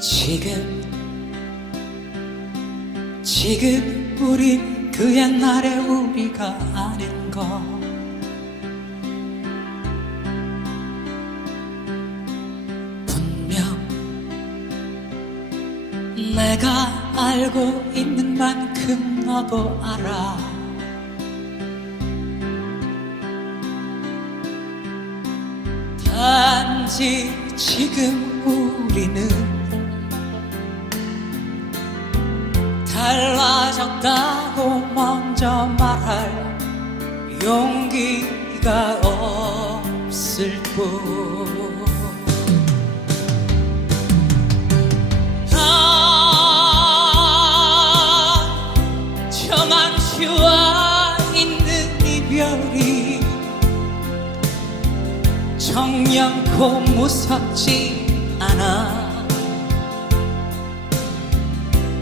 지금 지금 우린 그 옛날의 우리가 아닌 거 분명 내가 알고 있는 만큼 너도 알아. 단지 지금 우리는 달라졌다고 먼저 말할 용기가 없을 뿐. 아, 쉬와 있는 이별이 정연코 무섭지 않아.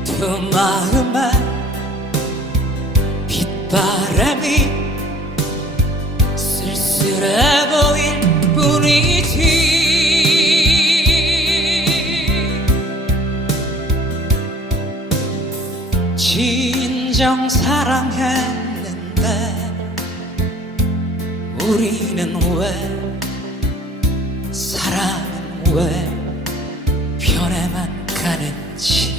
두 마음에 빗 바람이 쓸쓸해 보일 뿐이지. 진정 사랑했는데 우리는 왜 사랑은 왜 변해만 가는지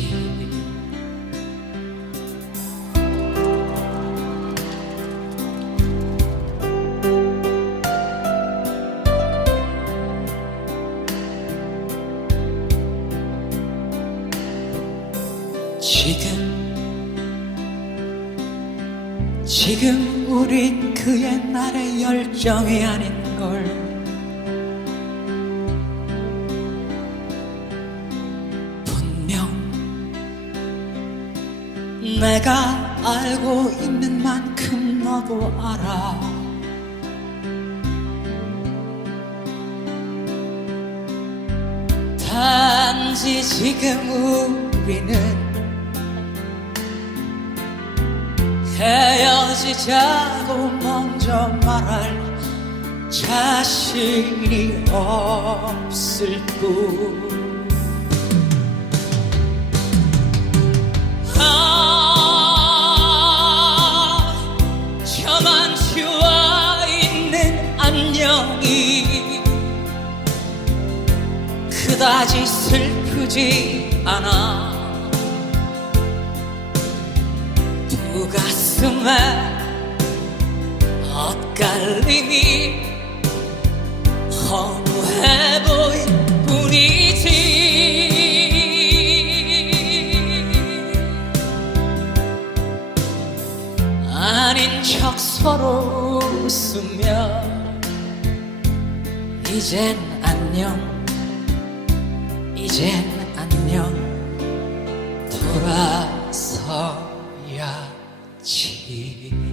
지금 지금 우린 그 옛날의 열정이 아닌 걸 분명 내가 알고 있는 만큼 너도 알아. 단지 지금 우리는 헤어지자고 먼저 말할 자신이 없을 뿐. 아, 그다지 슬프지 않아. 두가 슴에 엇갈림이 허무해 보일 뿐이지. 아닌 척 서로 웃으며 이젠 안녕 이젠 안녕. 돌아서야 지